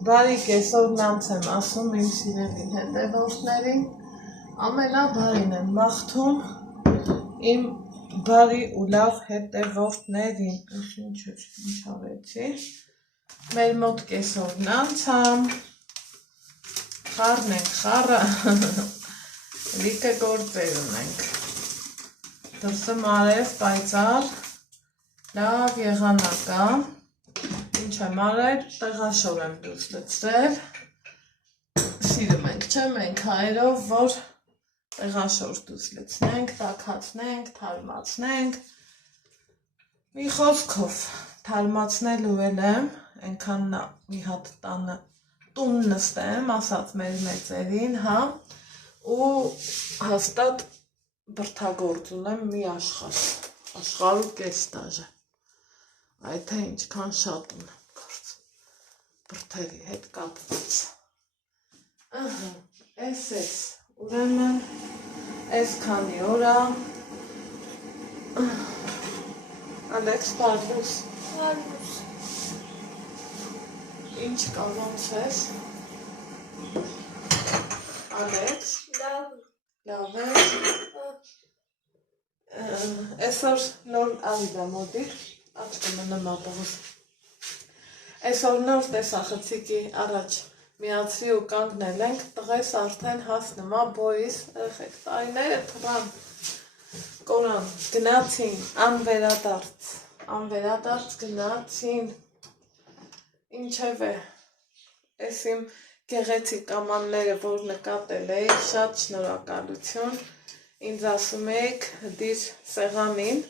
Բարի կեսօրն անց եմ ասում իմ սիրելի հետևորդներին, ամենաբարին եմ մաղթում իմ բարի ու լավ հետևորդներին, ինչ արեցի, մեր մոտ կեսօրն անցամ, խառն ենք խառը, լիքը գործեր ունենք, դրսում արև պայծառ, լավ եղանակա, ինչ եմ արել, տեղաշոր եմ դուրս լցրել, սիրում ենք, չէ, մենք հայերով, որ տեղաշոր դուրս լցնենք, տաքացնենք, թարմացնենք, մի խոսքով թարմացնելու էլ եմ, ենքան մի հատ տանը տուն նստեմ, ասած մեր մեծերին, հա, ու հաստատ բրդագործ ունեմ մի աշխար ու կես դաժե, այդ թե ինչքան շատ ունեմ գործ, բրդերի հետ կապված, ես, ուրեմն, ես քանի որա, Ալեքս պարլուս, ինչ կա ոնց ես, Ալեքս, լավ ես, այսօր նոր ավիդա մոտիր, աչկը մնեմ ապողս, այսօր նոր տեսախցիկի առաջ միացրի ու կանգնել ենք, տղես արդեն հասնում ա բոյիս, երեխեք տարիները թռան, կորան, գնացին, անվերադարձ գնացին, ինչև է, ես իմ գեղեցիկ ամանները, որ նկատել էի, շատ շնորհակալություն, ինձ ասում էիք դիր սեղանին,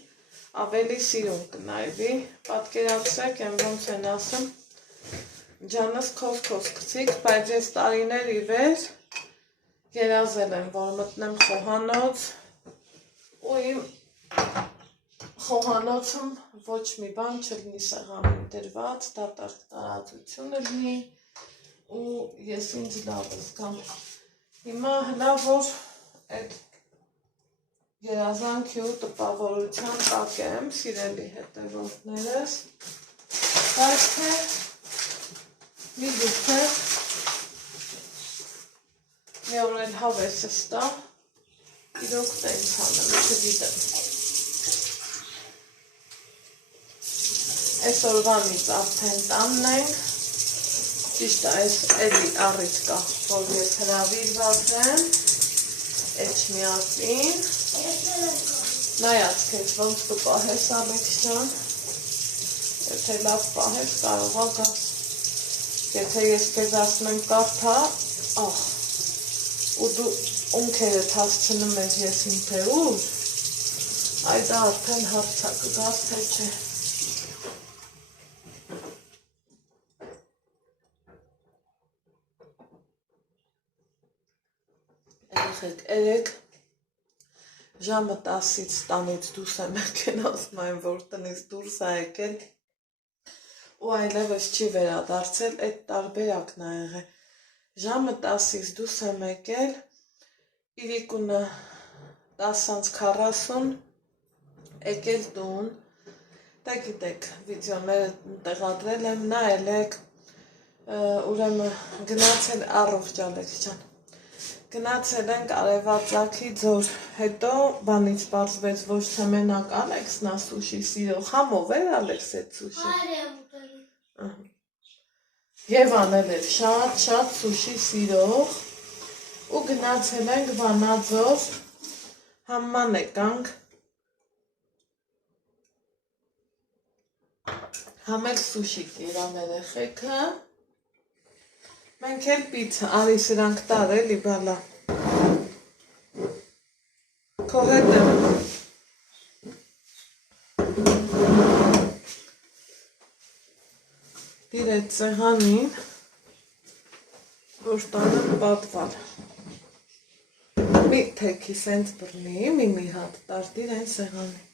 ավելի սիրուն կնայվի, պատկերացրեք եմ ոնց են ասում, ջանս քոս կցիկ, բայց ես տարիներ ի վեր երազել եմ, որ մտնեմ խոհանոց ու իմ խոհանոցում ոչ մի բան չլինի սեղանին դրված, դատարկ տարածությունը լինի ու ես ինձ լավ զգամ, հիմա հլա որ այդ երազանքի ու տպավորության տակ եմ, սիրելի հետևորդներս, բայց թե մի դուքեր մի օր էլ հավեսս տա, իրոք տա ինձ հանեմ, չգիտեմ։ Այս օրվանից արդեն տանն ենք, ճիշտ է, այս էլի առիթ կա, որ ես հրավիրված եմ, էջ միասին, նայած քեզ ոնց կպահես Ալեքսյան, եթե լավ պահես կարող ա գաս, եթե ես քեզ ասում եմ կարդա, ախ, ու դու ունքերդ հասցնում ես եսին թե ուր, այ դա արդեն հարցա կգաս թե չէ։ Երեխեք, երեք ժամը 10-ից տանից դուրս եմ եկել, ասում եմ, որ տնից դուրս ա եկել ու այլևս չի վերադարձել, այդ տարբերակն ա եղել, ժամը 10-ից դուրս եմ եկել, իրիկունը 10:40 եկել տուն, դա գիտեք, վիդեոները տեղադրել եմ, նայել եք, ուրեմն գնացել առողջ Ալեքսյան, գնացել ենք արևածագի ձոր, հետո բանից պարզվեց ոչ թե մենակ Ալեքսն ա սուշի սիրող, համով էր Ալեքս այդ սուշի։ Եվան էլ էր շատ սուշի սիրող ու գնացել ենք Վանաձոր, համման եկանք, համ էլ սուշի կերան երեխեքը, մենք էլ պիցա, արի սրանք տար էլի բալա, քո հետ եմ, դիր այդ սեղանին, որ տանեմ պատվալ, մի թեքի սենց բրնի, մի հատ տար դիր այն սեղանին,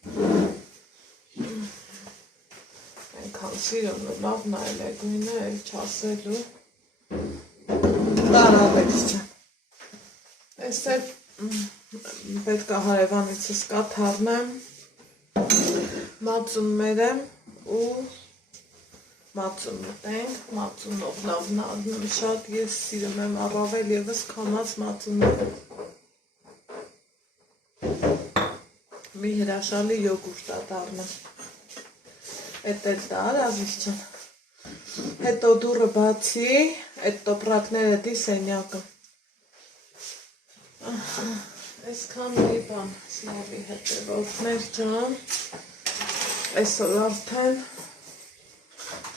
ենքան սիրում ու լավ նայել է գույնը, էլ չասելու, տար Ալեքսյան, ես էլ պետք է հարևանիցս կաթառնեմ, մածուն մերեմ ու Մածուն մտենք, մածունով լավն ալնում շատ ես սիրում եմ առավել եւս քամած մածունով։ Մի հրաշալի յոգուրտ է դառնում։ Էդ էլ տար Ազիզ ջան։ Հետո դուռը բացի, այդ տոպրակները դի սենյակը։ Այսքան մի բան սնավի հետևորդներ ջան։ Այսօր արդեն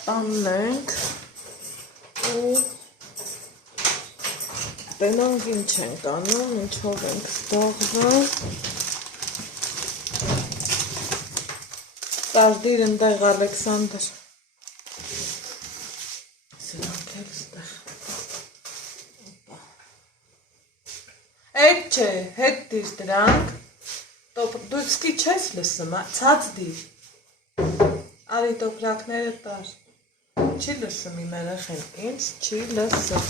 տանն ենք ու տենանք ինչ ենք անում, ինչով ենք զբաղվում։ Տարդիր ընդեղ Ալեքսանդր։ Սրանք էլ ստեղ։ Էդ չէ, հետ դիր դրանք, դու սկի չես լսում, ցած դիր, արի տոպրակները տար, չի լսում իմ երեխեն, ինձ չի լսում,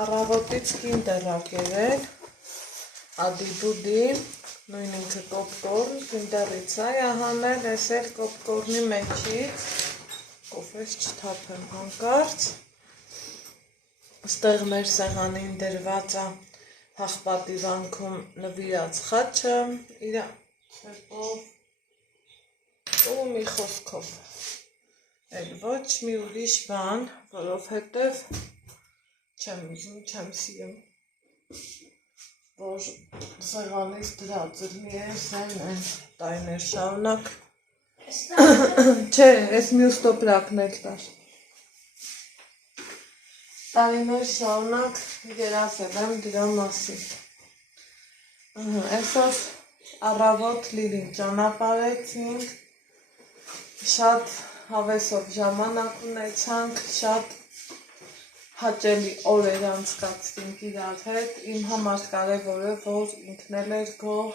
առավոտից կին դեռակ երել, ադի-բուդի, նույն ինքը կոպկորն, կինդերից այ ահանել, ես էլ կոպկորնի մեջից, կոֆես չթափեմ հանկարծ, ստեղ մեր սեղանին դրված է հաղպատի վանքում նվիրած խաչը, իր սեպով ու մի խոսքով, էլ ոչ մի ուրիշ բան, որովհետև չեմ ուզում, չեմ սիրում, որ սեղանից դրած լի ես այն տարիներ շարունակ, չէ, ես մյուս տոպրակն էլ տար, տարիներ շարունակ երազել եմ դրա մասին, այսօր առավոտ Լիլին ճանապարհեցինք, շատ հավեսով ժամանակ ունեցանք, շատ հաճելի օրեր անցկացրինք իրար հետ, իմ համար կարևոր է, որ ինքն էլ էր գոհ,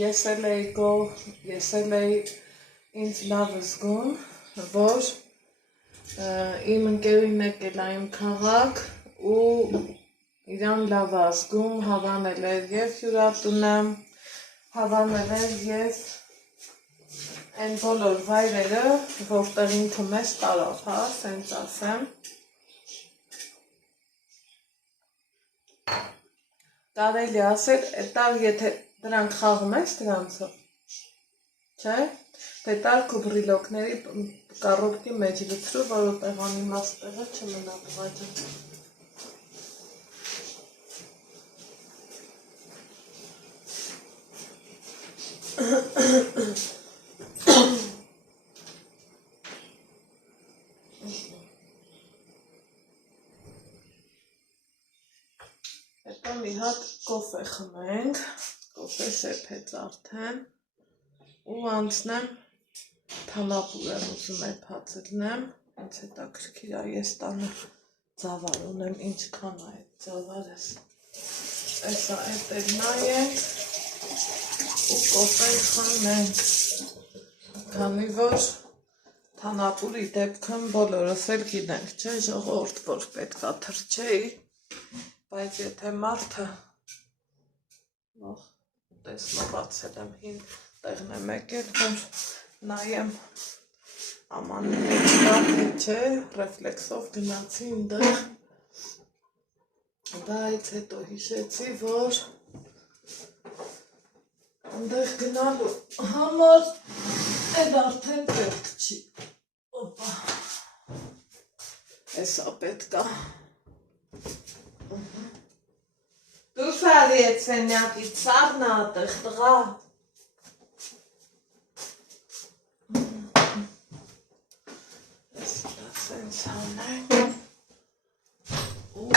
ես էլ էի գոհ, ես էլ էի ինձ լավ զգում, որ իմ ընկերուհին եկել է իմ քաղաք ու իրան լավ ազգում, հավանել էր և հյուրատունը, հավանել էր և այն բոլոր վայրերը, որտեղ ինքը մեզ տարավ, հա, սենց ասեմ։ Կարելի ասել, տար եթե դրանք խաղում ես դրանցով, չէ, թե տար քո բրիլոկների կառոպկի մեջ լցրու, որոտեղ անիմաստ տեղը չմնա բղաջը։ Հետո մի հատ կոֆե խմենք, կոֆե շեփեց արդեն ու անցնեմ թանապուր եմ ուզում էփածելնեմ, ինձ հետաքրքիր է ես տանը ծավար ունեմ, ինչքան է այդ ծավարս, այսա էդ էլ նայենք ու կոֆեն խմենք, քանի որ թանապուրի դեպքում բոլորս էլ գիտենք, չէ, ժողովուրդ, որ պետք է թրջեի, բայց եթե մարդը տեսնողացել եմ հին տեղն եմ եկել, որ նայեմ ամանի մեջ կա, թե չէ, ռեֆլեքսով գնացի ընդեղ, բայց հետո հիշեցի, որ ընդեղ գնալու համար էդ արդեն պետք չի, օպա, էսա պետք է, դուս արի էդ սենյակից սարնա ատեղ տղա, էսա սենց հանենք, ու,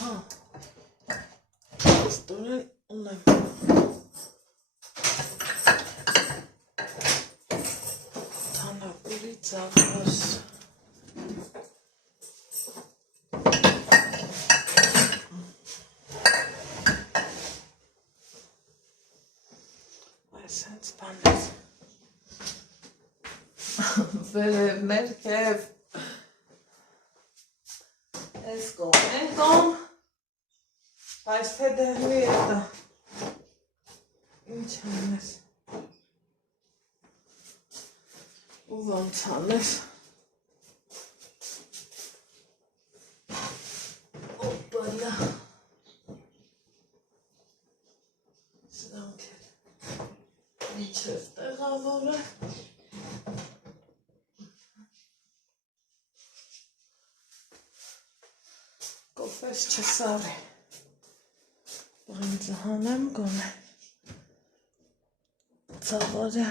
հա, ստորեն ունեմ, թանապուրի ծավոս, այսենց բանես, վերև ներքև, ես կոմ են կոմ, բայց թե դեղնի էտա, ինչ եմ ես, ու ոնց անել օպալա սրանք էլ ինչև տեղավորը կոֆես չսարի բրինձը հանեմ գոնե ծավալը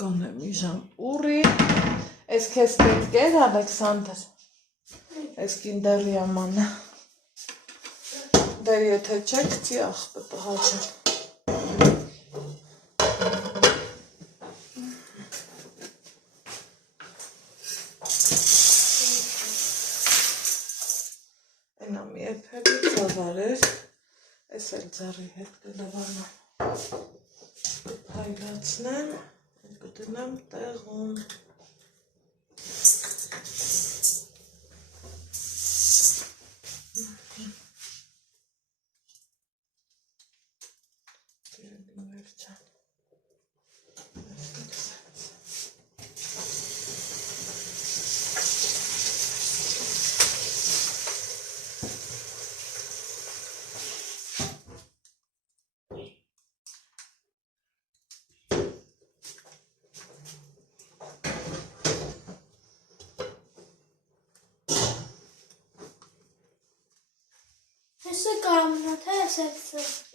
գոնե մի ժամ ուռի ես քեզ պետք էր Ալեքսանդր ես կինդերի ամանա դեր եթե չեք ծի աղբը տղաչել Այնա մի էփելի ծավար էր ես էլ ձարի հետ կլվանամ հայլացնեմ կդնեմ տեղում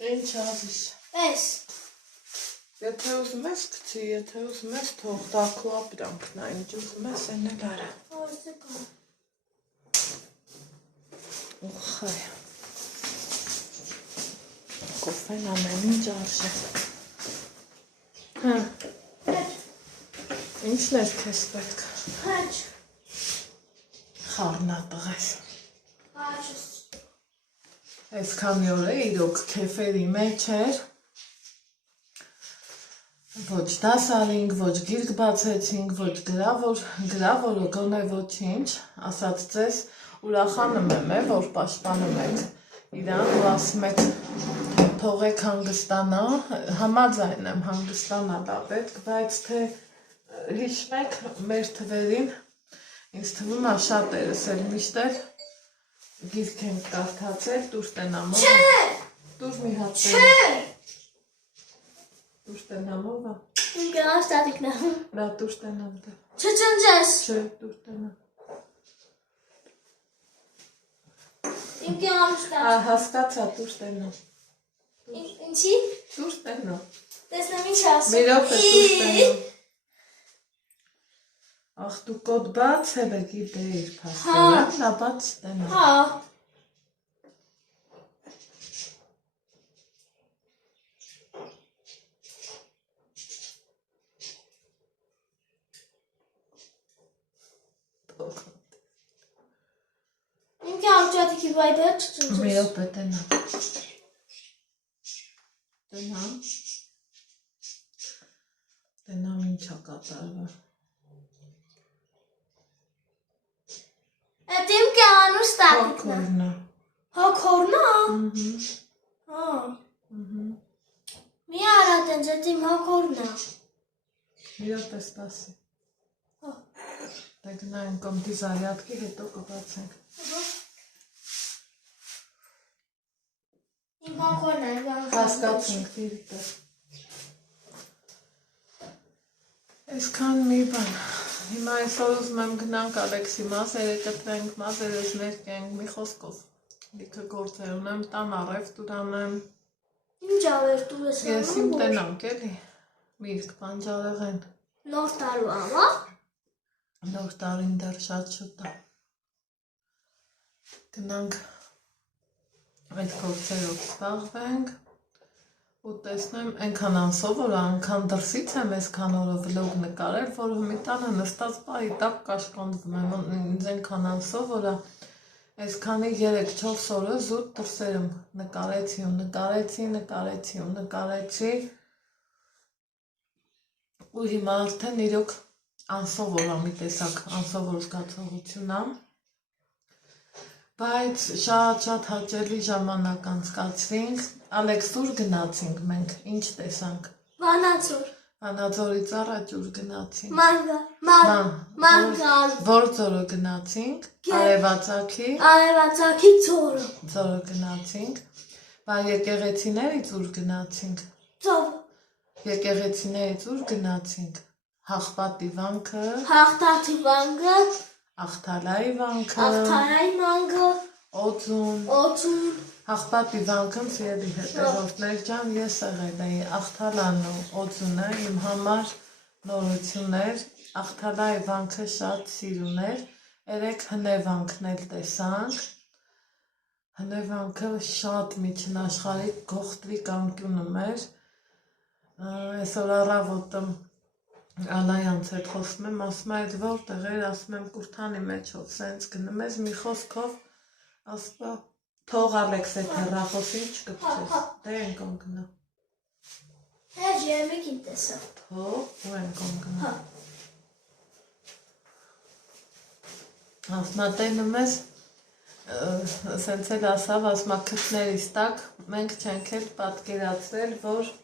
Ինչ ասես Էս Եթե ուզում ես գցի, եթե ուզում ես թող դա քո ապրանքն է, ինչ ուզում ես այն էլ արա Ուխայ Կոֆեն ամեն ինչ արժե Ինչն էր քեզ պետք Հաչ Խառնա տղես Հաչս Այս քանի օր է իրոք քեֆերի մեջ էր Ոչ դասարինք, ոչ գիրք բացեցինք, ոչ գրավորը գոնե ոչինչ, ասած ձեզ ուրախանում եմ, որ պաշտպանում եք իրան ու ասում եք թողեք հանգստանա, համաձայն եմ հանգստանա դա պետք, բայց թե հիշում եք մեր թվերին, ինձ թվում է շատերս էլ միշտ էլ գիրք ենք կարդացել, դուրս տենամով, դուրս մի հատ տենամով, դուրս տենամով, Իմ կրան ստատիկն է դա դուրս տենամ դա, Չճնջես չէ, դուրս տենամ, Իմ կրան ստատիկ հասկացա դուրս տենամ, Ինչի? դուրս տենամ, Տեսնեմ ինչ ասում մի րոպե դուրս տենամ, ախ դու կոդ բաց է բեկի դեր փաստորեն, դա բաց տենամ, Հա Իմ կրան ստատիկի վայդը մի չճնջես րոպե տենամ, տենամ ինչա կատարվա, Այդ իմ կրան ստատիկն է հոքորնա, Հոքորնա Հա, Մի արա տենց այդ իմ հոքորնա մի րոպե սպասի, դա գնայինք կոմտի զարյատքի հետո կբացենք, Իմ հոքորնա իմ հասկացինք դիրիտը, այսքան մի բան, հիմա այսօր ուզում եմ գնանք Ալեքսի մազերը կտրենք, մազերս ներկենք, մի խոսքով, լիքը գործեր ունեմ, տան առևտուր անեմ, Ինչ ավերտուր ես ես իմ տենանք էլի, միրգ պանջարեղեն, Նոր տարու ամա նոր տարին դեռ շատ շուտ է, գնանք այդ գործերով զբաղվենք ու տեսնեմ այնքան անսովոր է, անգամ դրսից եմ այսքան օրը վլոգ նկարել, որ մի տանը նստած պահի տակ կաշկանդվում եմ, ինձ այնքան անսովոր է, այսքանի 3-4 օրը զուտ դրսերում նկարեցի ու նկարեցի ու հիմա արդեն իրոք անսովոր է մի տեսակ, անսովոր զգացողություն է, Բայց շատ հաճելի ժամանակ անցկացրինք, Ալեքս ուր գնացինք մենք, ինչ տեսանք։ Վանաձոր։ Վանաձորից առաջ ուր գնացինք։ Մանգալ։ Որ ձորը գնացինք, Արևածագի ձորը։ Ձորը գնացինք, բայց եկեղեցիներից ուր գնացինք։ Ծով։ Եկեղեցիներից ուր գնացինք։ Հաղպատի վանքը, Հաղթատի վանքը, Աղթալայի վանքը, Աղթարայի վանքը, Օձուն։ Հաղպատի վանքն սիրելի հետևորդներ ջան, ես եղել էի Աղթալան ու Օձունը իմ համար նորություն էր, Աղթալայի վանքը շատ սիրուն էր, երեք հնեվանքն էլ տեսանք, հնեվանքը շատ միջնաշխարհիկ գողտրիկ անկյունում էր, այսօր առավոտը Անայանց հետ խոսում եմ, ասում է այդ որտեղ էր, ասում եմ Կուրթանի մեջով սենց գնում ես, մի խոսքով ասում թող Ալեքս այդ հեռախոսին չկպչես, դե ենք գնա։ Հեջ երմիկին տեսա։ Թող ու ենք գնա։ Ասում տենում ես, սենց էլ ասավ, ասում քթներիս տակ, մենք չենք էլ պատկերացրել, որ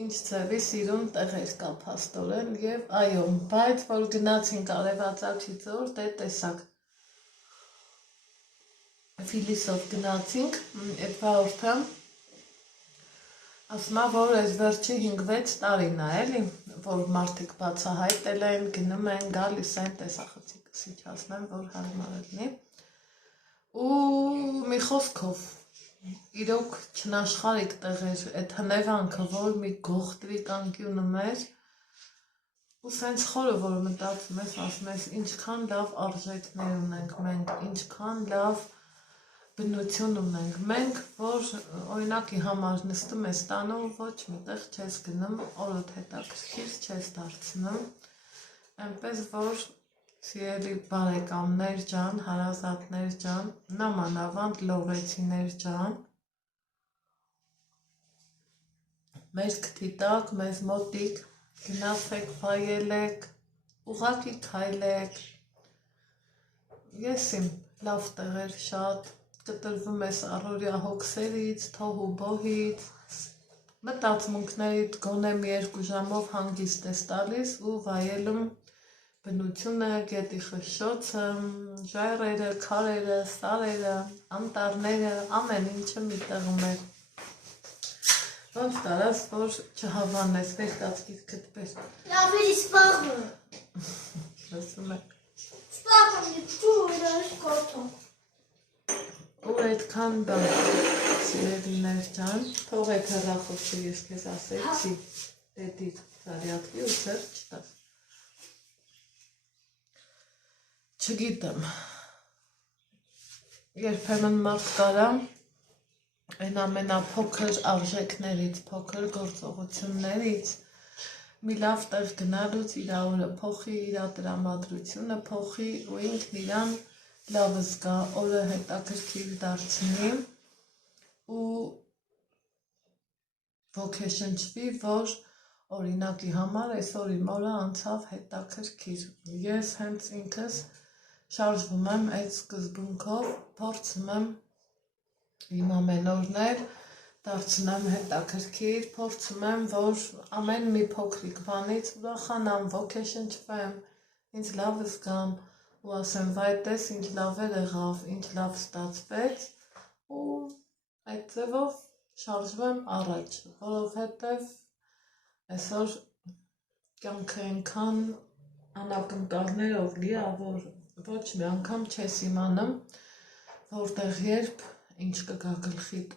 ինչ ձևի սիրուն տեղեր կա փաստորեն եւ այո, բայց որ գնացինք Արևածագի ձոր, դե տեսակ։ Ֆիլիսով գնացինք, այդ վաղորդը ասում որ այս վերջի 5-6 տարին է էլի, որ մարդիկ բացահայտել են, գնում են, գալիս են, տեսախցիկ ասնեմ, որ հարմար լինի։ Ու մի խոսքով իրոք չնաշխարհիկ տեղեր, այդ հնեվանքը, որ մի գողտրիկ անկյունում էր, ու սենց խորը, որ մտածում ես, ասում ես, ինչքան լավ արժեքներ ունենք մենք, ինչքան լավ բնություն ունենք մենք, որ օրինակի համար նստում ես տանում, ոչ միտեղ չես գնում, օրոդ հետաքրքիր չես դարձնում, այնպես որ սիրելի բարեկամներ ջան, հարազատներ ջան, նամանավանդ լովեցիներ ջան, մեր քթի տակ, մեզ մոտիկ, գնացեք, վայելեք, ուղղակի քայլեք, ես իմ լավ տեղեր շատ, կտրվում ես առօրյա հոգսերից, թոհ ու բոհից, մտածմունքներիդ գոնե մի 2 ժամով հանգիստ ես տալիս ու վայելում բնությունը, գետի խշշոցը, ժայռերը, քարերը, սարերը, անտառները, ամեն ինչը մի տեղում է։ Ոնց տարած, որ չհավանես, վեր կաց գիտքդ պես։ Լավ էի սպաղը։ Լսում եք։ Սպաղը ճուր ես կոտո։ Ու այդքան բան, սիրելիներ ջան, թող այդ հեռախոսը ես քեզ ասեցի, դետիր զարյատվի ու ձեռ չտաս։ Չգիտեմ, երբեմն մարդ կարա այն ամենափոքր արժեքներից, փոքր գործողություններից մի լավ տեղ գնալուց իր օրը փոխի, իր տրամադրությունը փոխի ու ինքն իրան լավ զգա, օրը հետաքրքիր դարձնի ու ոգեշնչվի, որ օրինակի համար այսօր իմ օրը անցավ հետաքրքիր։ Ես հենց ինքս շարժվում եմ այդ սկզբունքով, փորձում եմ իմ ամեն օրներ դարձնեմ հետաքրքիր, փորձում եմ, որ ամեն մի փոքրիկ բանից ուրախանամ, ոգեշնչվեմ, ինձ լավ զգամ ու ասեմ, վայ տես ինչ լավ էր եղավ, ինչ լավ ստացվեց ու այդ ձևով շարժվեմ առաջ, որովհետև այսօր կյանքը այնքան անակնկալներով լի է, որ ոչ մի անգամ չես իմանում, որտեղ երբ ինչ կգա գլխիդ։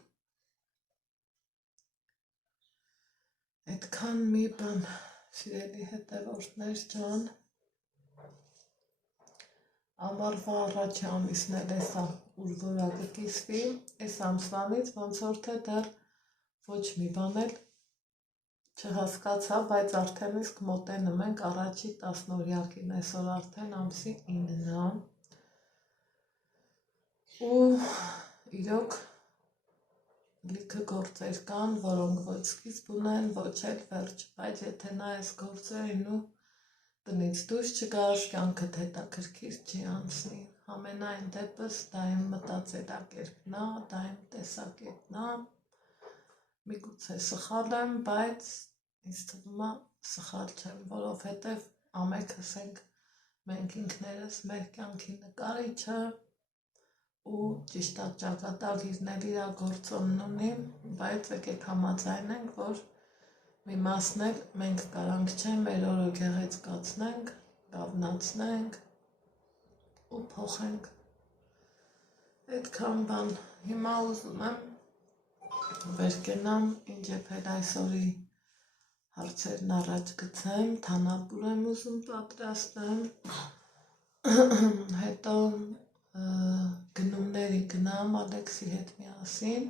Այդքան մի բան, սիրելի հետևորդներ ջան, ամառվա առաջի ամիսն էլ էսա, ուր որա կկիսվի, այս ամսվանից ոնց որ թե դեռ ոչ մի բան էլ չհասկացա, բայց արդեն իսկ մոտենում ենք առաջի 10-օրյակին, այսօր արդեն ամսի 9-ն է ու իրոք լիքը գործեր կան, որոնք ոչ սկիզբ ունեն, ոչ էլ վերջ, բայց եթե նա այս գործերին ու տնից դուրս չգաս, կյանքդ հետաքրքիր չի անցնի։ Ամենայն դեպս դա իմ մտածելակերպն է, դա իմ տեսակետն է։ Միգուցե սխալ եմ, բայց ինձ թվում է սխալ չեմ, որովհետև ամենքս ենք մենք ինքներս մեր կյանքի նկարիչը ու ճիշտ է ճակատագիրն էլ իր գործոնն ունի, բայց եկեք համաձայնենք, որ մի մասն էլ մենք կարանք չէ մեր օրը գեղեցկացնենք, կավնացնենք ու փոխենք։ Այդքան բան։ Հիմա ուզում եմ վեր կենամ, ինչ եփել այսօրի հարցերն առաջ գցեմ, թանապուր եմ ուզում պատրաստեմ, հետո գնումների գնամ Ալեքսի հետ միասին։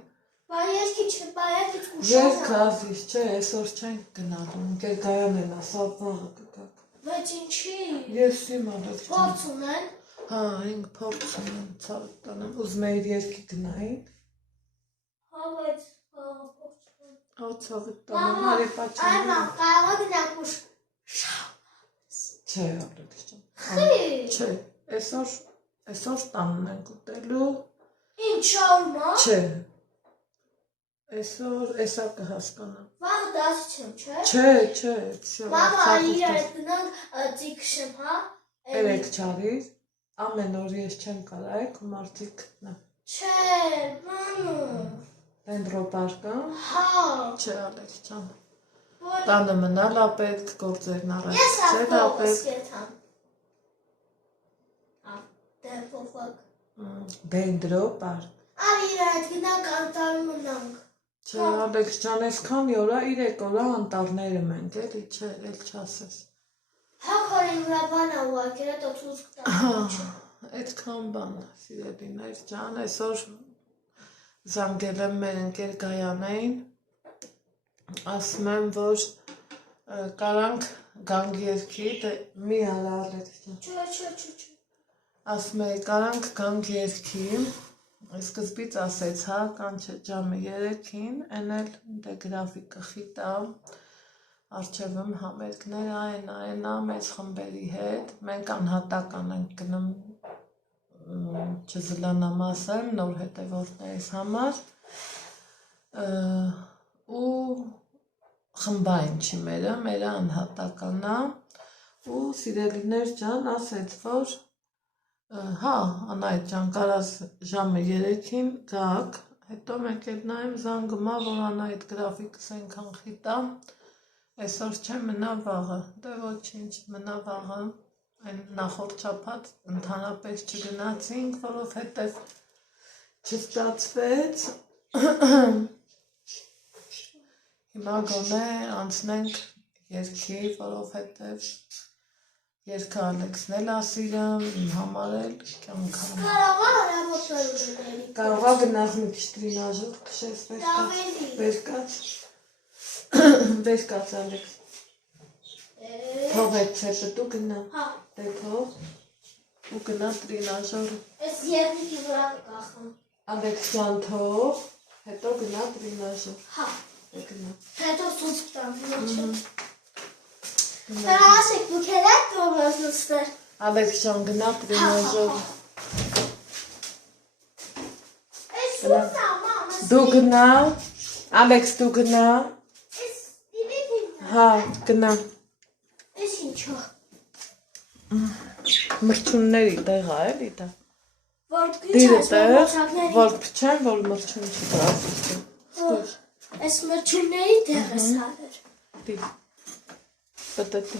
Երկը ազիզ չէ, այսօր չենք գնալու, ընկերգայան են ասա, վաղը կգաք։ Բայց ինչի։ Ես իմ Ալեքս ջան։ Փորձ ունեն։ Հա, ինք փորձ ունեն, ցավոք տանեմ, ուզում էիր երկի գնայինք։ Հա, բայց փորձ ունեն։ Ա ցավոք տանեմ, հարի պաչան։ Այմա, կարող է գնանք ուշ։ Չէ, Ալեքս ջան։ Խի։ Չէ, այսօր տանն ենք ուտելու։ Ինչ շաուրմա։ Չէ։ Այսօր էսա կհասկանամ։ Վաղ դասի չեմ, չէ։ Չէ, չէ։ Մամա, իր այդ գնանք ծիքշեմ, հա։ Երեք չարիր, ամեն օր ես չեմ կարա եք ու մարդիկ գտնա։ Չէ, մամա։ Դենդրոպարկը։ Հա։ Չէ, Ալեքս ջան։ Տանը մնալ ա պետք, գործերն առաջ գցել ա պետք։ Դենդրոպարկ։ Արի իր այդ գնանք անտառ մնանք։ Չէ, Ալեքս ջան, այսքանի օրա, 3 օրա անտառները մենք, էլի չէ, էլ չասես։ Հա, քարին վրա բան ա ուղարկել, հետո ցույց կտամ։ Այդքան բան, սիրելիներ ջան, այսօր զանգել եմ մեր ընկեր Գայանային, ասում եմ, որ կարանք գանք երկի, մի արա Ալեքս ջան։ Չէ։ Ասում էի, կարանք գանք երկի, սկզբից ասեց, հա, կանչե ջամը 3-ին, են էլ դե գրաֆիկը խիտա, արջևում համերգներ այնա, մեծ խմբերի հետ, մենք անհատական ենք գնում, չզլանամ ասեմ, նոր հետևորդներիս համար, ու խմբային չի մերը անհատականա, ու սիրելիներ ջան ասեց, որ հա, Անայդ ջան, կարաս ժամը 3-ին գաք, հետո մենք էլ նայեմ զանգումա, որ Անայդ գրաֆիկս ենքան խիտա, այսօր չէ մնա վաղը, դե ոչինչ, մնա վաղը, այն նախորդ շաբաթ ընդհանրապես չգնացինք, որովհետև չստացվեց, հիմա գոնե անցնենք երկի, որովհետև երկը Ալեքսն էլ ասիրեմ, իմ համար էլ կյանքամ։ Կարողա հրամոթներ ունեների։ Կարողա գնաս մի քիչ տրինաժոր քշես վերկաց Ալեքս։ Թող այդ ցեպը դու գնա։ Հա։ Դե թող ու գնա տրինաժոր։ Այս երկի վրա կախեմ։ Ալեքս ջան թող, հետո գնա տրինաժոր։ Հա։ Դե գնա։ Հետո ցույց կտամ, ոչ։ Ասեք դուք էլ եք թողած նստել։ Ալեքս ջան գնա տրինաժոր։ Այս ո՞ւրն է, մամ։ Դու գնա, Ալեքս դու գնա։ Այս դիվիդին։ Հա, գնա։ Այս ինչո՞։ Մրցունների տեղ է էլի դա։ Որ Դիրը քիչ տեղ, ասողների։ որ փչեն, որ մրցուն չի դրասի։ Այս մրցունների տեղը սարեր։ Դիր։ Պատտի։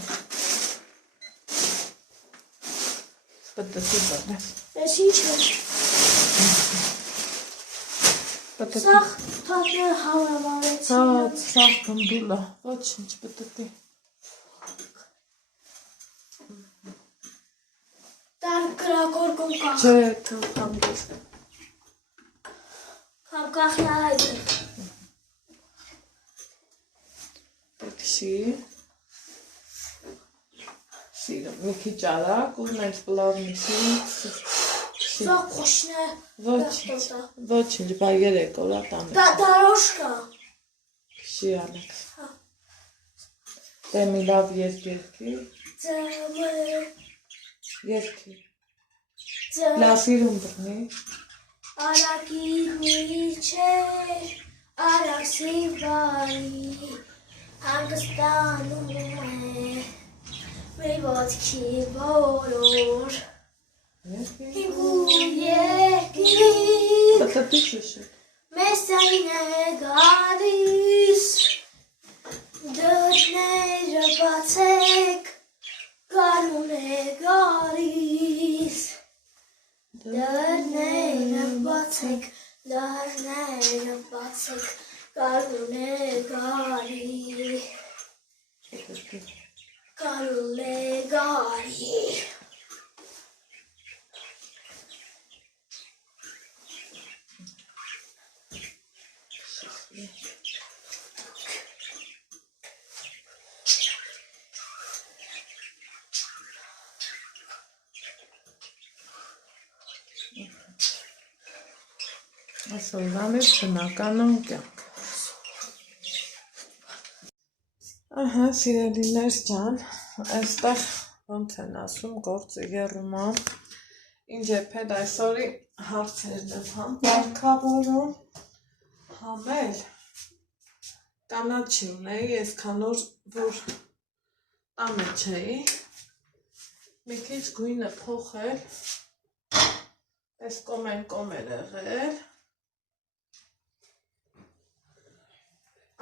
Պատտի բանը։ Այս ինչ է։ Պատտի։ Սաղ թաթը հավավարեցի։ Հա, սաղ կմբուլա, ոչինչ պատտի։ Տար կրակորկում կախ։ Չէ, թող կամգես։ Կամ կախի այդ է։ Տեքսի։ Սիրում, մի քիչ արակ ու նենց պլավնիսի։ Սաղ խոշն է։ Ոչինչ, բա 3 օրա տանը։ Դարոշկա։ Քշի Ալեքս։ Դե մի լավ երկի։ Ձմը։ Երկի։ լավիրում բռնի։ Արագի չէ, արագսի վարի, հանգստանում է, մեր ոտքի բոլոր, հինգու երկիր, մեզ այն է գալիս, դռները բացեք, գարուն է գալիս, դռները բացեք, գարուն է գալի, գարուն է գալի։ Այսօրվան էր բնականon կյանք։ Ահա, սիրելիներ ջան, այստեղ ոնց են ասում գործը եռումամ, ինչ եփել այսօրի հարցերն եմ համ կարգավորում, համ էլ կանաչի ունեի, այսքան օր որ տանը չէի, մի քիչ գույնը փոխել, պես կոմեն էր եղել,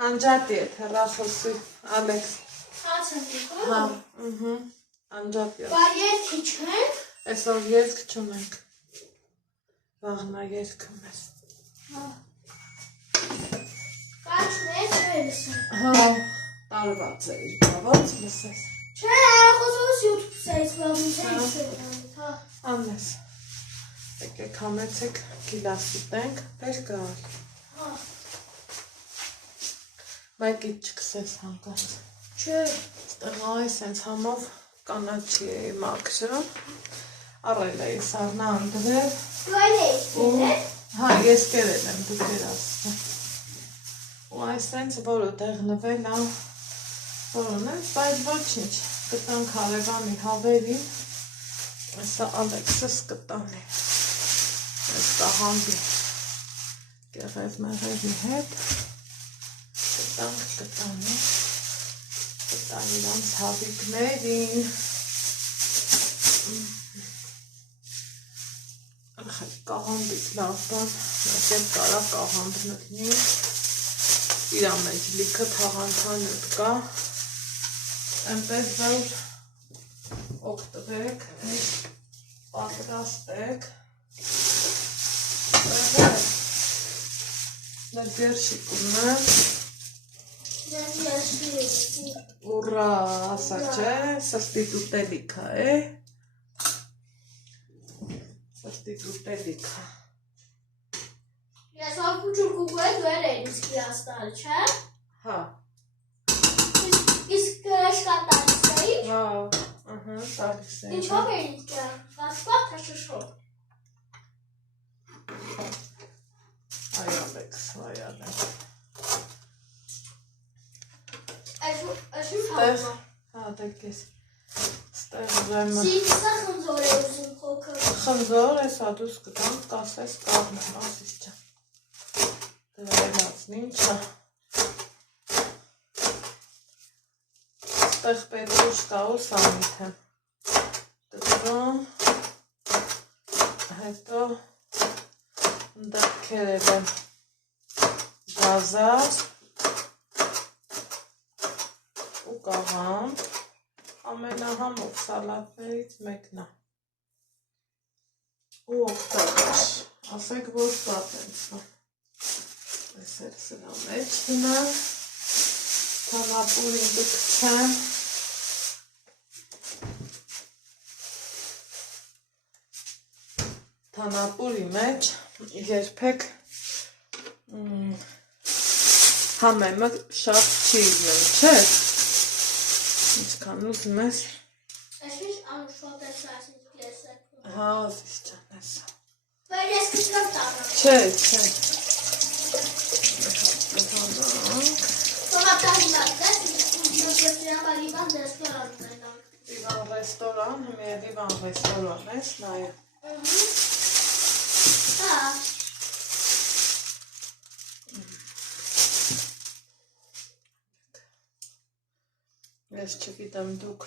անջատի է թեռախոսի, Ալեքս։ Հա, անջատի է։ Բա երկի չենք։ Այսօր երկ չունենք, վաղնա երկը մեզ։ Կաչ մեզ վերսը։ Հա, տարված է իր բավոց լսես։ Չէ, խոսոս յութուբսայից բավունց է հա։ Անես, եկեք համեցեք գիլաս ուտենք, բեր գալ։ Հա։ Մայկից չկսես հանկած։ Չէ։ Ստեղ այս հենց համով կանաչի էի մաքրում, առել էի սառնա անդվել։ Դու այլ էիք դեր։ Հա, ես կերել եմ դու կերասը։ Ու այս հենց որը դեղնվել ա, որն է, բայց ոչինչ, կտանք հարևանի հավերին, այսա Ալեքսս կտանի, այս կահանդի կեղև մեղևի հետ, կտանի իրանց հավիկներին, կահանդից լավ բան, մեկ էլ կարա կահանդ մտնի, իրա մեջ լիքը թաղանթանյութ կա, այնպես որ օգտվեք, պատրաստեք, մեր գերշիկում է, ուրա, ասա չէ, սրտիտ ուտելիքա է, սրտիտ ուտելիքա։ Ես հարկու ջուրկուգու է դու էր են իսկի աստալ, չէ? Հա։ Իսկ շկատալիս էի։ Հա, տալիս է։ Ինչով էր իսկի, վասպատ թե շշով։ Այ Ալեքս, այ Ալեքս։ Այսուր հավնա։ Հա, դեք ես, ստեղ ուրեմն։ Սինքսա խնձոր է ուզում խոքը։ Խնձոր ես ադուս կտանք, կասես կաղնեմ, ասիս չա։ Դրա էլացն ինչա։ Ստեղ պետրուշկա ու սամիթ եմ։ Դրում, հետո ընդեղ կերել եմ գազար ու կաղամ, ամենահամով սալատներից մեկն է։ Ու օգտակար, ասեք որ սատ են սա։ Ես էլ սրա մեջ դնեմ, թանապուրին դկցեմ, թանապուրի մեջ երբեք համեմը շատ չի իզնեմ, չէ, ինչքան ուզում ես։ Այսինչ անուշոտ ես այսինչ ես է։ Հա, ասիս չան ես։ Բայց ես կշկամ տառը։ Չէ, չէ։ Տողատարի մատկաս, նոջեսրյամարի բան դեսկարան նայնանք։ Իվան ռեստորան, հմի էլ իվան ռեստորան ես, նայը։ Հա։ Ես չգիտեմ դուք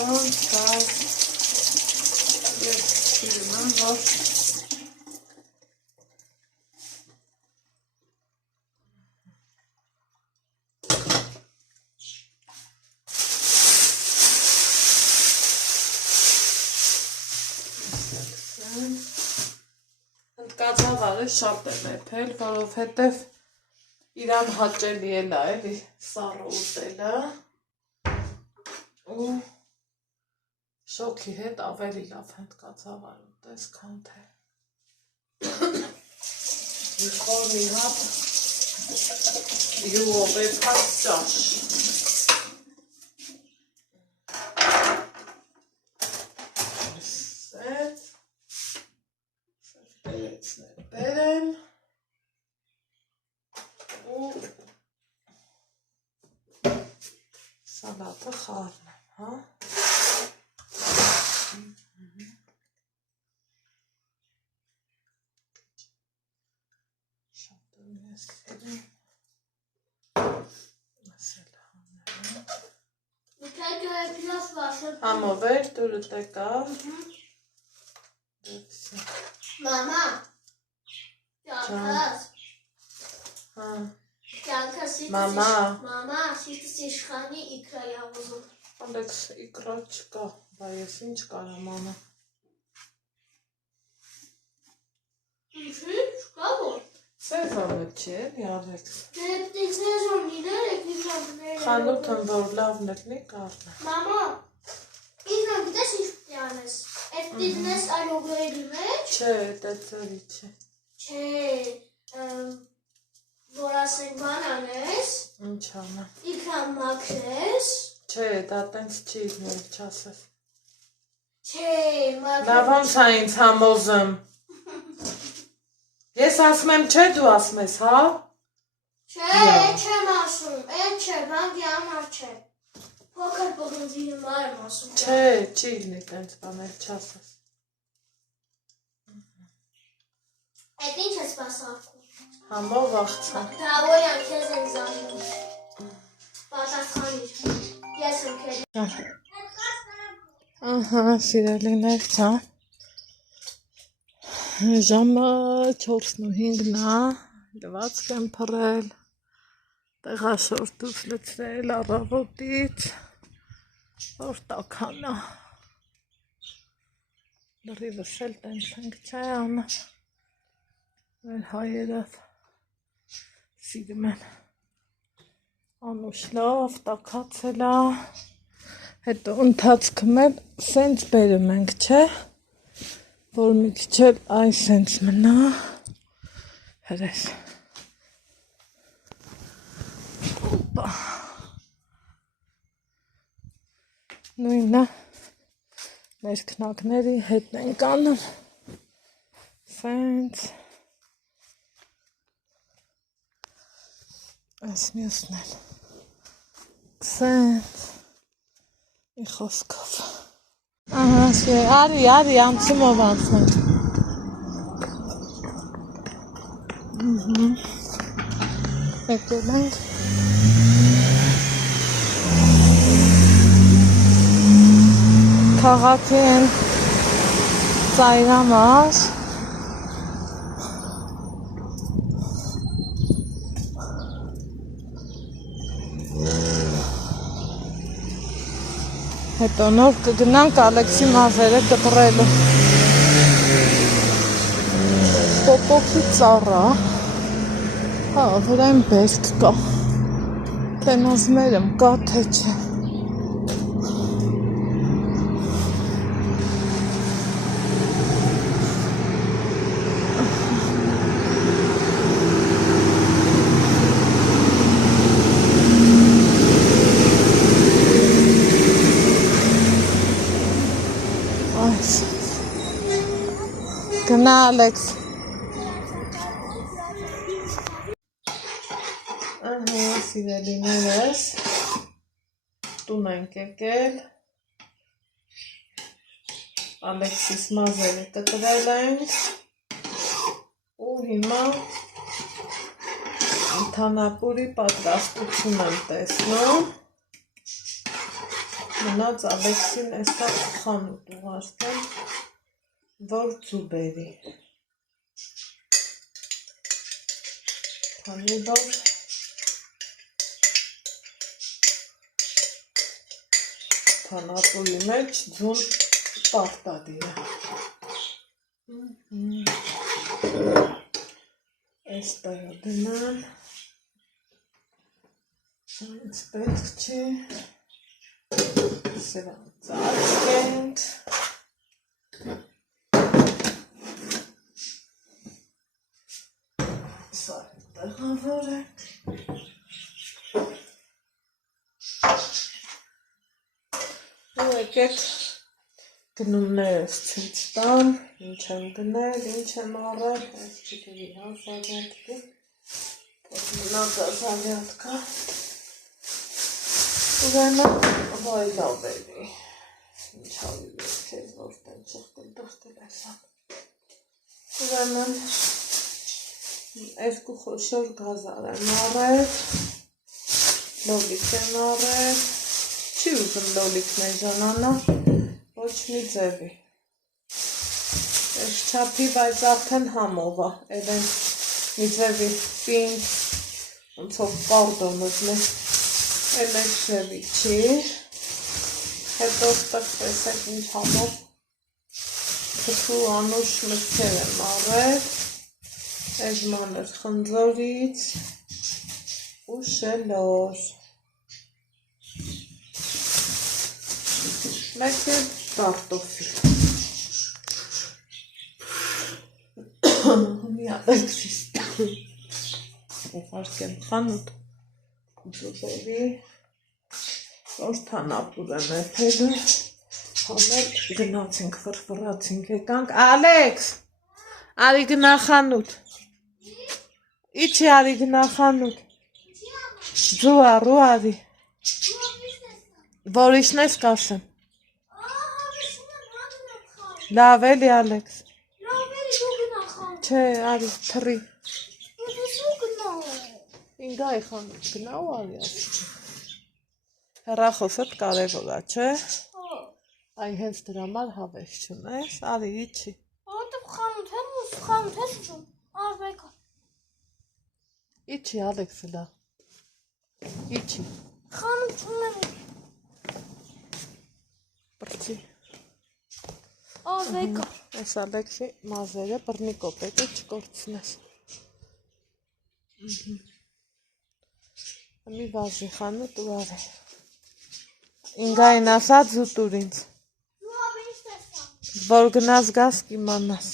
ոնց կար ես սիրում եմ, որ հնդկացավարը շատ եմ եփել, որովհետև իրան հաճելի էլ է էլի սառը ուտելը ու շոգի հետ ավելի լավ հնդկացավար ուտես, քան թե մի խոր մի հատ յուղով եփած ճաշ բերել ու սալատը խառնեմ, հա? Շատ եմ ես սիրում, ասել հանեմ։ Համով էր, դուրը տեկավ։ Մամա, ճանքս։ Հա։ Ճանքս Մամա։ Մամա, սիտս իշխանի իքրա յավուզում։ Ալեքս իքրա չկա, բա ես ինչ կարամ անեմ։ Ինչի, չկա որ։ Սեզոնը չի էլի, Ալեքս։ Դեպտի սեզոնիներ եք իշխաններ։ Խանութն որ լավն էլի կարն է։ Մամա, ինքն գիտես ինչ պիտի անես։ Այդ դիտնես այլ օգրերի մեջ։ Չէ, դա ծերի չէ։ Չէ, որ ասենք բան անես։ Ինչ անեմ։ Իքրան մաքրես։ Չէ, դա տենց չի իգնել չասես։ Չէ, մաքրես։ Լավ ոնց է ինձ համոզեմ։ Ես ասում եմ չէ, դու ասում ես, հա։ Չէ, չեմ ասում, այդ չէ, բանկի համար չէ։ Փոքր պղնձի հիմա եմ ասում։ Չէ, չի լինի տենց բաներ չասես։ Այդ ինչ ես բասարկում։ Համով աղցա։ Դավոյան քեզ են զանգում։ Պատասխանիր։ Ես եմ քեզ։ Ահա, սիրելիներ, ցա։ Ժամը 4:05-ն է, լվացք եմ փռել, տեղաշորտուց լցրել առավոտից, որ տաքան է։ Լրիվս էլ տենց ենք չայ անը, մեր հայերը սիրում են անուշ լավ, տաքացել է, հետո ընթացքում էլ սենց բերում ենք, չէ, որ մի քիչ էլ այ սենց մնա, հրես, օպա, նույնը մեր քնակների հետ ենք անում, սենց, այս մյուսն էլ, սենց, մի խոսքով, ահա, արի, ամցումով անցնենք, եկել ենք, քաղաքի են ծայրամաս, հետո նոր կգնանք Ալեքսի մազերը կտրելու, պոպոքի ծառա, հա, վրան բերք կա, կենազմերում կա, թե չէ, գնա Ալեքս, ահա սիրելիներս, տուն ենք եկել, Ալեքսիս մազերը կտրել ենք ու հիմա թանապուրի պատրաստություն եմ տեսնում մնաց Ալեքսին էստա խանութ ուղարկեմ որ ձուբերի քանի որ թանապուրի մեջ ձուն պարտադիր է էստա դնան Սրանց պետք չի Սրանց ացկենք Սա տեղավոր ենք ու եկեք գնումներս ցույց տամ ինչ եմ գնել, ինչ եմ առել այս չգերի զավյատկի մնացա զավյատկա Ուրեմն վայ լավ էլի ինչ հավիլի քեզ որտեն չխտել այսան Ուրեմն երկու խոշոր գազար եմ առել լոլիկ եմ առել չի ուզում լոլիկներ ժանանա ոչ մի ձևի այս չափի բայց արդեն համով է էլ մի ձևի պինկ ոնցով պարդոն ուզմե էլ այս ձևի չի հետո ստեղ տեսեք ինչ համով թթու անուշ մտքեր եմ առել այս մանր խնձորից ու շելոր մեկ է կարտոֆիլ մի Ալեքսիս ուղարկեմ խանութ ձուբերի որ թանապուր եմ էփելը համել գնացինք վրվրացինք եկանք Ալեքս արի գնա խանութ իչի արի գնա խանութ ձու առու արի որիշն ես կասեմ լավ էլի Ալեքս չէ արի թռի ինգայի խանութ գնա ու արի հեռախոսդ կարևոր է չէ այ հենց դրա համար հավես չունես արի իչի խանութ ես ուզում արվեկա իչի Ալեքսը լավ իչի խանութ ունեմ բրծի արվեկա այս Ալեքսի մազերը բռնի կոպեկը չկորցնես մի վազի խանութ ու արի ինգային ասած զուտուր ինձ որ գնաս գաս կիմանաս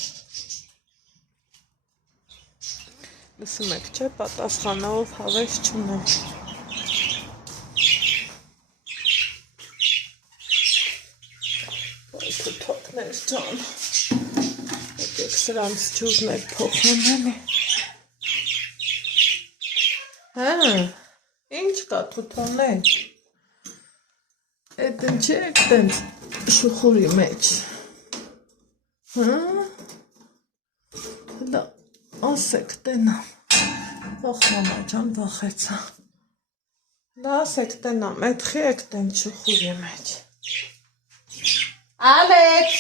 լսում եք չէ պատասխանով հավես չունեմ թոթոքներ ջան եկեք սրանց ջուրներ փոխանելի հա ինչ կա թոթոներ Էդ ինչի եք տենց շուխուրի մեջ հա դա ասեք տենամ ոխ մամա ջան վախեցա դա ասեք տենամ էդխի եք տենց շուխուրի մեջ Ալեքս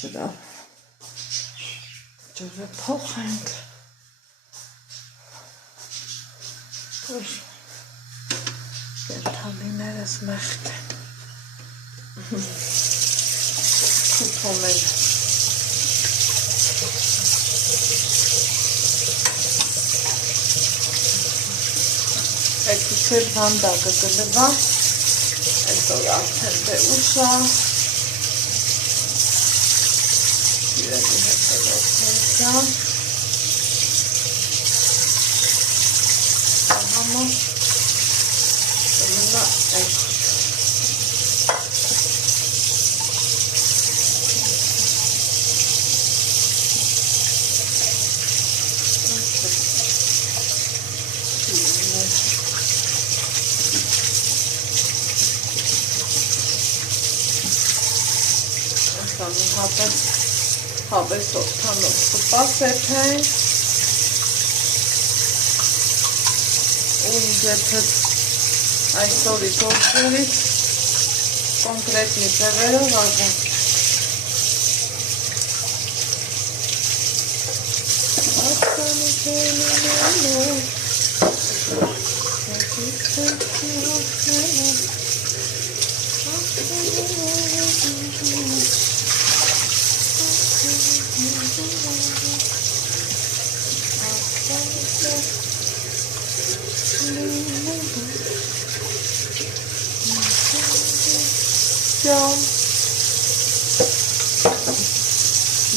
Սրա ջուրը փոխենք կերթալիներս մեղտ են քութոմել Էդքիչել վանդակը կլվա Էդ որ արդեն դե ուշա Իրերի հետելով ներկա Ահամա Մնա էք բանի հավեսով թանով սպասեցենք ու եթե այսօրի գործերից կոնկրետ մի ձևերով ագում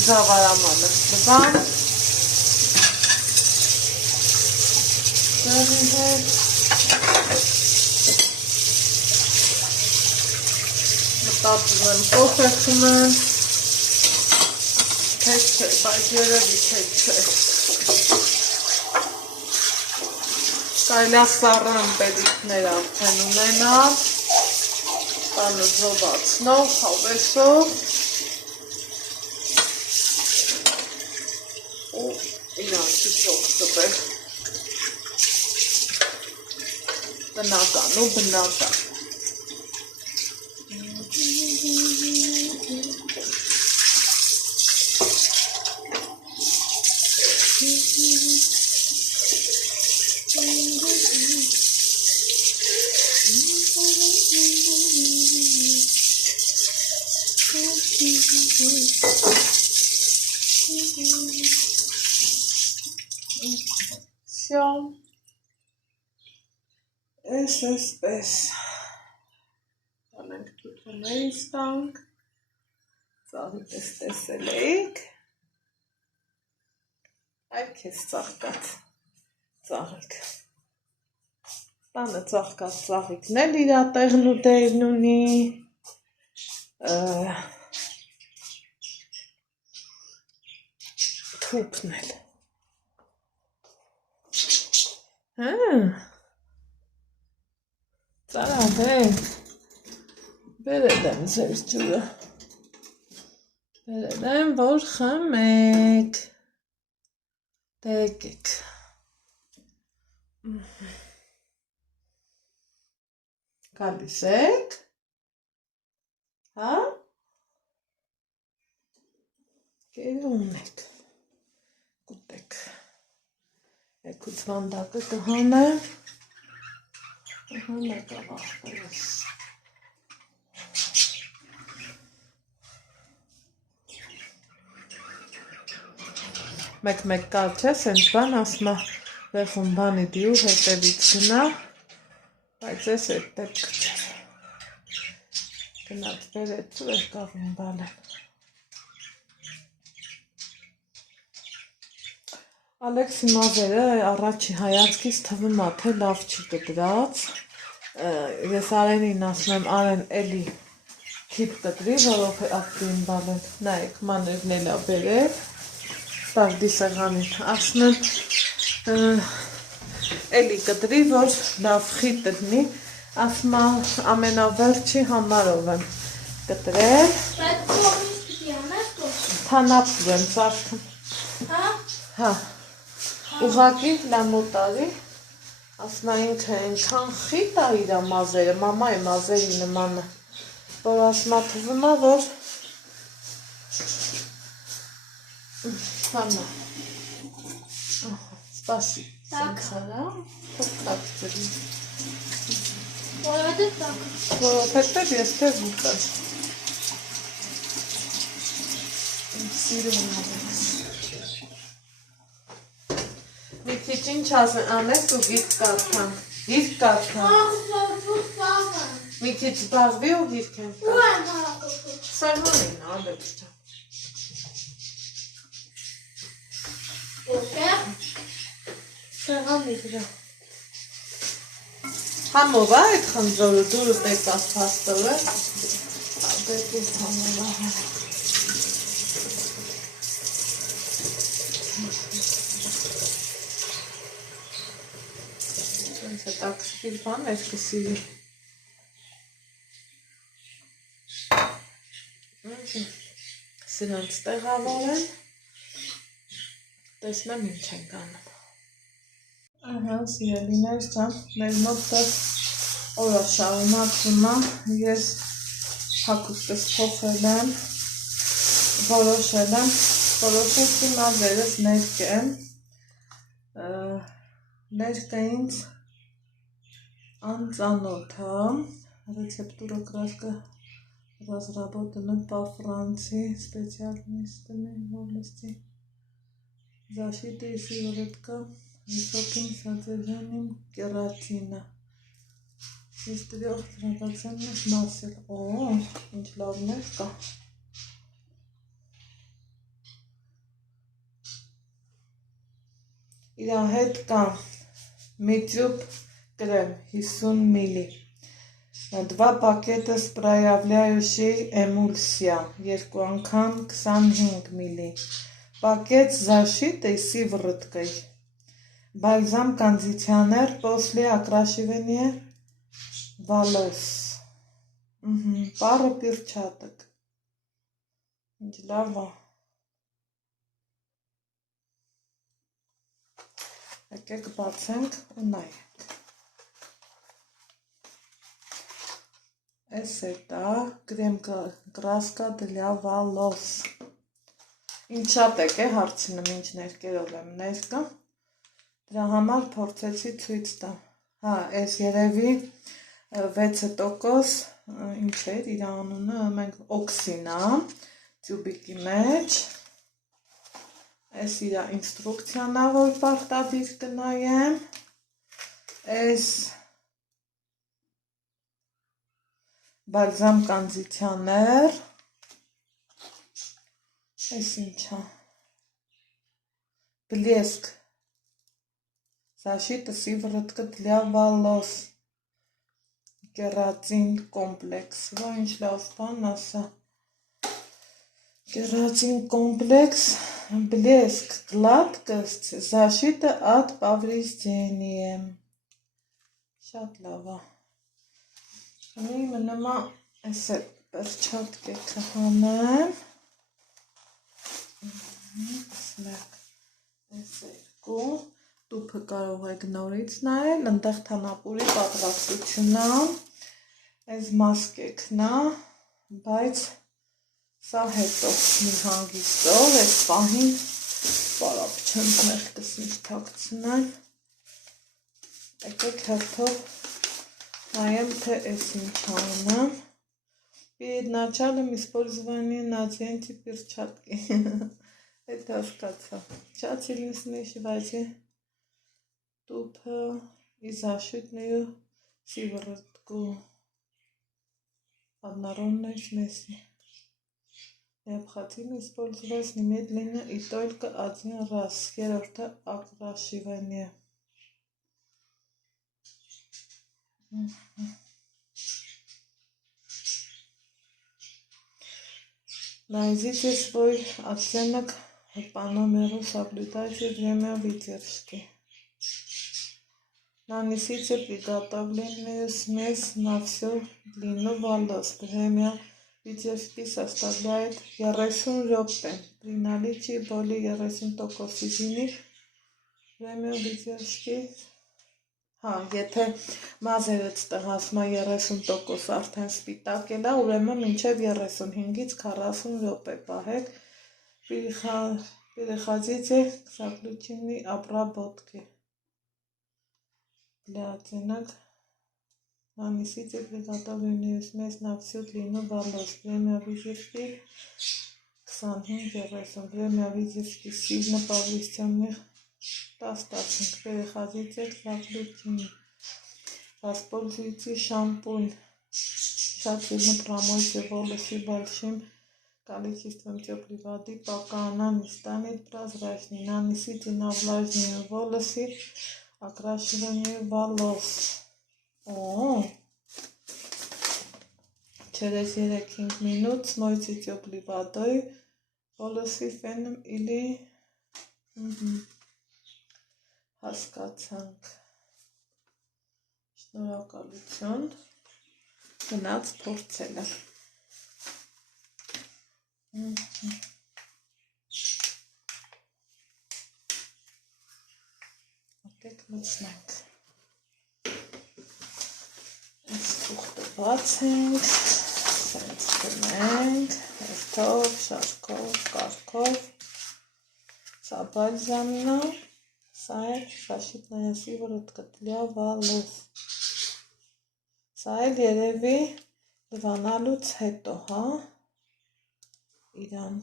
Զավարամանը ստվան մտածում եմ կոֆե խմեմ թեթ չէ, բայց երևի թեթ չէ կայլա սառան պետիկներ արդեն ունենալ տանը զովացնող, հավեսով ու իրանցից օգտվել բնական ու բնական Всё. Էս անենք թութուներից տանք ծաղիկս տեսել էիք այլ կեզ ծաղկած ծաղիկ տանը ծաղկած ծաղիկն էլ իրա տեղն ու դերն ունի թուփն էլ ծարավեք բերել եմ ձեր ջուրը բերել եմ որ խմեք դե եկեք գալիս եք հա կերում եք կուտեք եկուց վանդակը կհանեմ մեկ կար չես ենց բան ասմա վեխում բանի դիու հետևից գնա բայց ես էտ պետք չեր գնաց բերեցու եկավին բալեն Ալեքսի մազերը առաջի հայացքից թվում է թե լավ չի կտրած ես Արենին ասում եմ Արեն էլի քիթ կտրի որով ակտին բալեն նայեք մաներն էլա բերել բաղդի սեղանին ասում եմ էլի կտրի որ լավ խիտ տնի ասում ամենավերջի համարով եմ կտրել թանապսու եմ ծարդում հա ուղակի լամոտարի ասմա ինքը ենքան խիտ է իրա մազերը, մամայի մազերի նմանը, որ ասմա թվում է, որ հանա, սպասի, սենքարա, թոքտակ ջրի, որովհետև ես տեղ ուտած, սիրում ավեց, մի քիչ ինչ անես ու գիրք կարդամ, մի քիչ զբաղվի ու գիրք եմ կարդամ, սեղանին Ալեքս ջան, սեղանի վրա, համով է այդ խնձորը դուրը տեկած փաստովը, դեպիս համով է, հետաքրքիր բան էր կսիրի Սրանց տեղավորեն, տեսնեմ ինչ ենք անում։ Ահա, սիրելիներ ջան, մեր մոտ օրը շարունակվում է, ես հագուստս փոխել եմ, որոշեցի մազերս ներկեմ, ներկը ինձ անծանոթ է, ռեցեպտուրը краска разработана по Франции специалистами в области защиты сыворотка высоким содержанием кератина из 3 драгоценных масел. О, ինչ լավներ կա։ Իրա հետ կա Mitrup крем 50 мл. 2 пакета спраявляющей эмульсия 2 անգամ 25 мл. Пакет с защитой сывороткой. Бальзам кондиционер после окрашивания волос. Пара перчаток. Լավ է։ Եկեք բացենք ու նայենք։ Էս է դա крем краска для волос։ Ինչ շատ եք հարցնում ինչ ներկերով եմ ներկա։ Դրա համար փորձեցի ցույց տամ։ Հա, էս երևի 6% ինչ էր իր անունը, մենք օքսինա, տյուբիկի մեջ։ Էս իր ինստրուկցիան է, որ պարտադիր կնայեմ։ Էս բալզամ кондиционер։ Էս ինչա։ Блеск. Защита сыворотка для волос. Кератин комплекс. Ինչ լավ բան ասա։ Кератин комплекс. Блеск, гладкость, защита от повреждения. Շատ լավ է։ Մի մնում է էս перчатки կհանեմ։ Էս երկու տուփը կարող եք նորից նայել, այնտեղ թանապուրի պատրաստությունն է, այս մասկեքն է, բայց սա հետո մի հանգիստով, այս պահին պարապ չեմ մեղքս ինձ թաքցնեմ, եկեք հերթով նայեմ, թե այս ինչ անեմ, перед началом использования наденьте перчатки, это հասկացա, тщательно смешивайте тупо и защитную сыворотку однородной смеси. Необходимо использовать немедленно и только один раз. Ерорта окрашивание. Найдите свой оттенок по номеру, соблюдайте время выдержки. Нанесите приготовленную смесь на всю длину волос. Время выдержки составляет 30 րոպե. При наличии более 30% сидины время выдержки եթե մազերից տղասում է 30% արդեն սպիտակել է, ուրեմն մինչև 35-ից 40 րոպե պահեք, переходите к заключительной обработке. Для оттенок нанесите приготовленную смесь на всю длину волос. Время выдержки 25-30. Время выдержки сильно поврежденных достаточно. Переходите к заключению. Воспользуйтесь шампунь. Тщательно промойте волосы большим количеством теплой воды, пока она не станет прозрачной. Нанесите на влажные волосы окрашивание волос. Через 3 минут смойте теплой водой волосы феном или հասկացանք։ Շնորհակալություն։ Գնաց փորձելը։ Եկեք մտցնենք։ Այս թուղթը բացենք, սենց դնենք, հերթով, շարքով, կարգով։ Սա բալզամն է, սա է защитная сыворотка для волос։ Սա էլ երևի լվանալուց հետո, հա, իրան։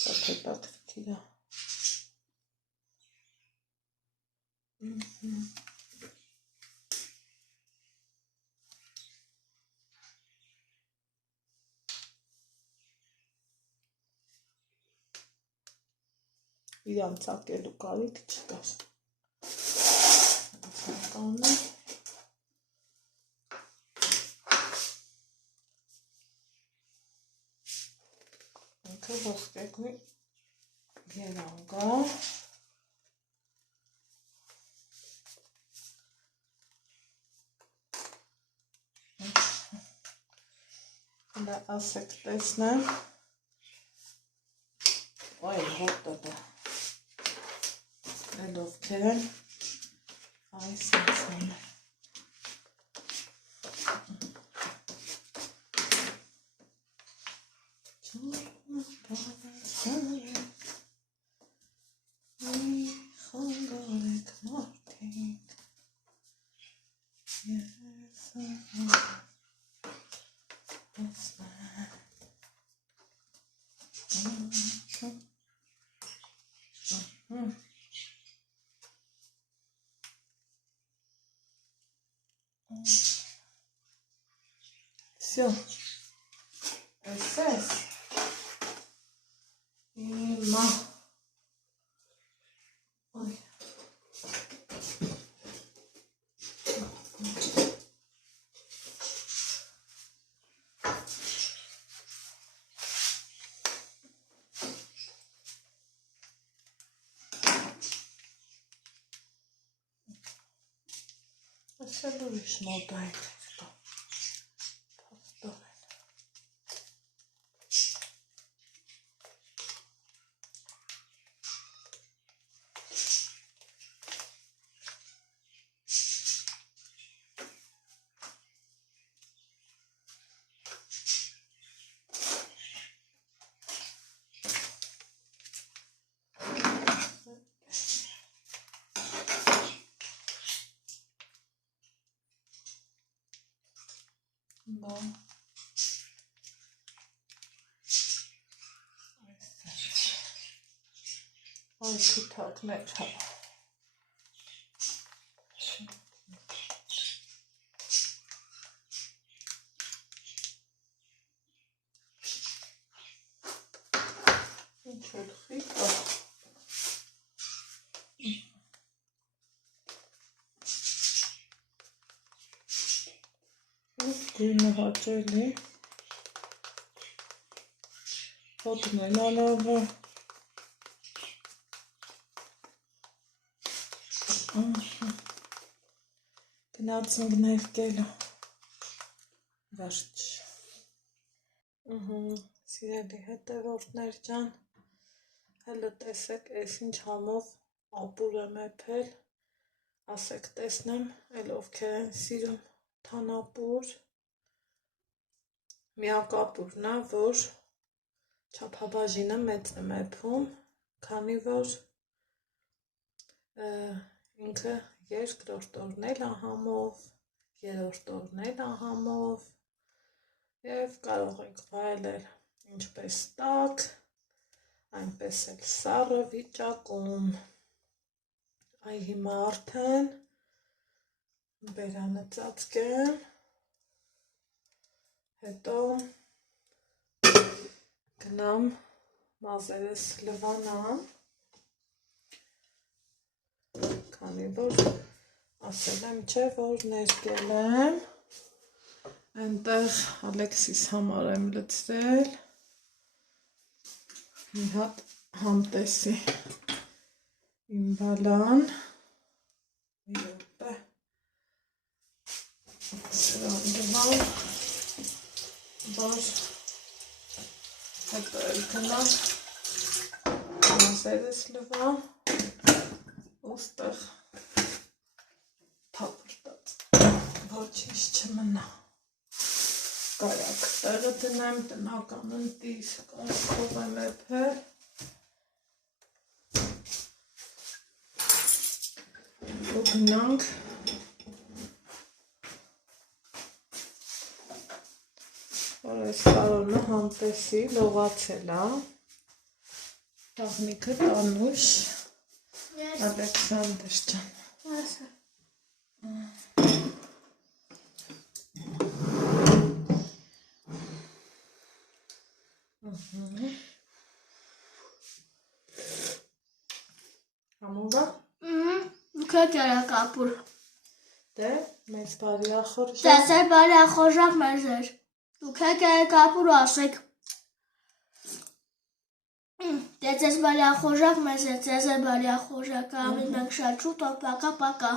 Շատ հետաքրքիր է։ Իրան ծակելու կարիք չկար։ Ցանկանում ինքը ոսկեգույն երանգ է։ Դա ասեք տեսնեմ։ Այ հոտը դա։ Էլ ովքեր են այս սենցան։ Մի խանգարեք մարդիկ, ես Всё. Эсэс. Има. Ой. Așa dorești moldai. Da. Ay tutak ne çal. Şöyle xita. Gülme haceli. Hotmail alava. Գնացինք ներկելը, վերջ, սիրելի հետևորդներ ջան, հելը տեսեք ես ինչ համով ապուր եմ էպել, ասեք տեսնեմ, էլ ովքեր են սիրում թանապուր, միակ ապուրն է, որ չափաբաժինը մեծ եմ էպում, քանի որ ինքը երկրորդ օրն էլ ահամով, երրորդ օրն էլ ահամով և կարող եք վայելել ինչպես տաք, այնպես էլ սառը վիճակում։ Այ հիմա արդեն բերանը ծածկեմ, հետո գնամ մազերս լվանամ, քանի որ ասել եմ չէ, որ ներկել եմ, այնտեղ Ալեքսիս համար եմ լցրել, մի հատ համտեսի իմ բալան, մի րոպե, սրան դվան, որ հետո էլ գնամ մասերս լվա ուստեղ թապրտած ոչինչ չմնա կարակ տեղը դնեմ տնական ընտիր կարքով եմ էփել ու գնանք որ այս տարոնը համտեսի լողացել է տաղնիքը տանուշ Ալեքսանդր ջան Համուվա Քեք երա կապուր դե մեծ բարի ախորժակ Ձեզ բարի ախորժակ մեզեր Դու քեք երա կապուր ասեք Դե ձեզ բարի ախորժակ մեզեր Ձեզ բարի ախորժակ Ամին մենք շատ շուտ պակա